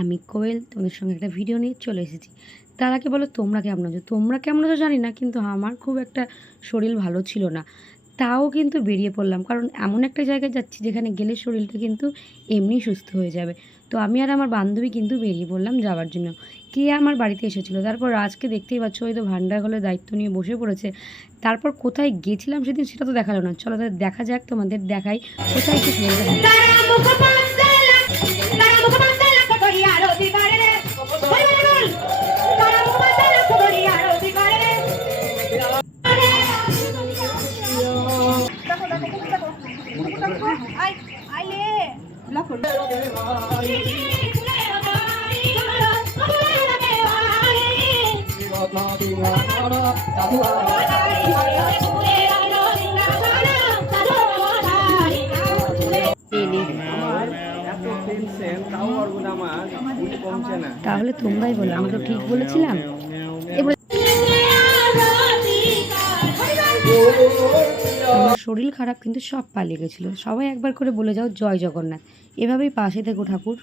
আমি কোয়েল, তোমাদের সঙ্গে একটা ভিডিও নিয়ে চলে এসেছি। তার আগে বলো, তোমরা কেমন আছো? তোমরা কেমন আছো জানি না, কিন্তু আমার খুব একটা শরীর ভালো ছিল না। তাও কিন্তু বেরিয়ে পড়লাম, কারণ এমন একটা জায়গায় যাচ্ছি যেখানে গেলে শরীরটা কিন্তু এমনি সুস্থ হয়ে যাবে। তো আমি আর আমার বান্ধবী কিন্তু বেরিয়ে পড়লাম যাওয়ার জন্য। কে আমার বাড়িতে এসেছিল? তারপর আজকে দেখতেই পাচ্ছ, ওই তো ভান্ডার হলের দায়িত্ব নিয়ে বসে পড়েছে। তারপর কোথায় গেছিলাম সেদিন সেটা তো দেখাল না। চলো তাহলে দেখা যাক, তোমাদের দেখাই কোথায় কি তাহলে তোমরাই বলো আমি তো ঠিক বলেছিলাম। শরীর খারাপ কিন্তু সব পালিয়ে গেছিল। সবাই একবার করে বলে যাও, জয় জগন্নাথ। এভাবেই পাশে থেকো ঠাকুর।